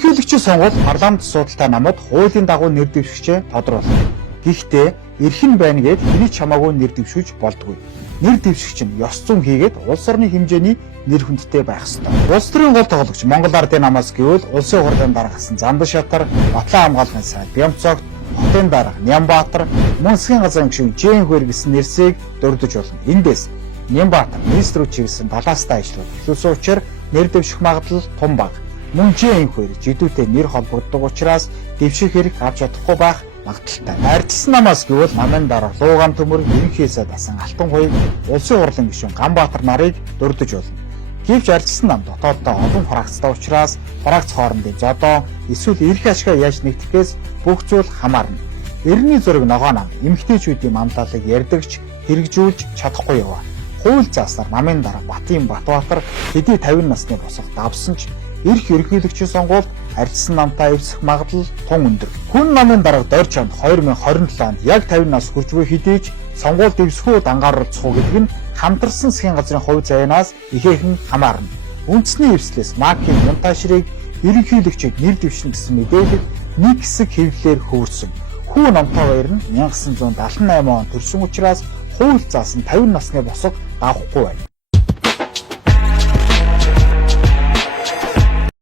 Ерөнхийлөгчийн сонгуул парламент асуудалтай намад хуулийн дагуу нэр дэвшигчээ тодруулна. Гэхдээ эрхэн байна гэд хэний ч хамаагүй нэр дэвшүүлж болдгүй. Нэр дэвшигч нь ёс зүйн хийгээд улс орны хэмжээний нэр хүндтэй байх ёстой. Улс төрийн гол тоглогч Монгол Ардын намаас гэвэл улсын хурлын дарга гасан Замдан Шатар, Батлан хамгааллын сайд Бямцогт, хотын дарга Нямбаатар, мөн засгийн газрын гишүүн Жэн Хөр гэсэн нэрсийг дурдж болно. Эндээс Нямбаатар министр чиглэсэн талаастай ажлууд эхлүүлсэн учраас нэр дэвших магадлал том бага. Мөн Жэн Хөр жидүүтэй нэр холбогддог учраас дэвших хэрэг авч чадахгүй байх магадaltaй. Ардчилсан намаас гэвэл намын дарга Луугаан Төмөр ерөнхийсэд дасан Алтан хуйг улсын хурлын гишүүн Ганбаатар нарыг дурдж болно. Гэвч ардчилсан нам дотооддоо олон фракцтай учраас фракц хоорондын зодоо эсвэл эрх ашгаа яаж нэгтгэхээс бүх зүйл хамаарна. Эрдний зураг ногоо нам эмэгтэйчүүдийн мандалыг ярдагч хэрэгжүүлж чадахгүй яваа. Хууль зааснаар намын дарга Батын Батбаатар хэдий 50 насны босох давсан ч эрх ерөнхийлөгчийн сонгуульд ардчилсан намтай эвсэх магадлал тун өндөр. Хүн намын дарга Дорж онд 2027 онд яг 50 нас хүрч буй хэдий ч сонгуульд эвсэхүү дангаарлах уу гэдэг нь хамтарсан засгийн газрын хувь заяанаас ихээхэн хамаарна. Үндэсний эвслээс Макийн монтажрыг ерөнхийлөгчид нэр дэвшин гэсэн мэдээлэл нэг хэсэг хэвлэлээр хөвөрсөн. Хүү номтой баяр нь 1978 он төрсөн учраас хууль заасан 50 насны босго давахгүй байна.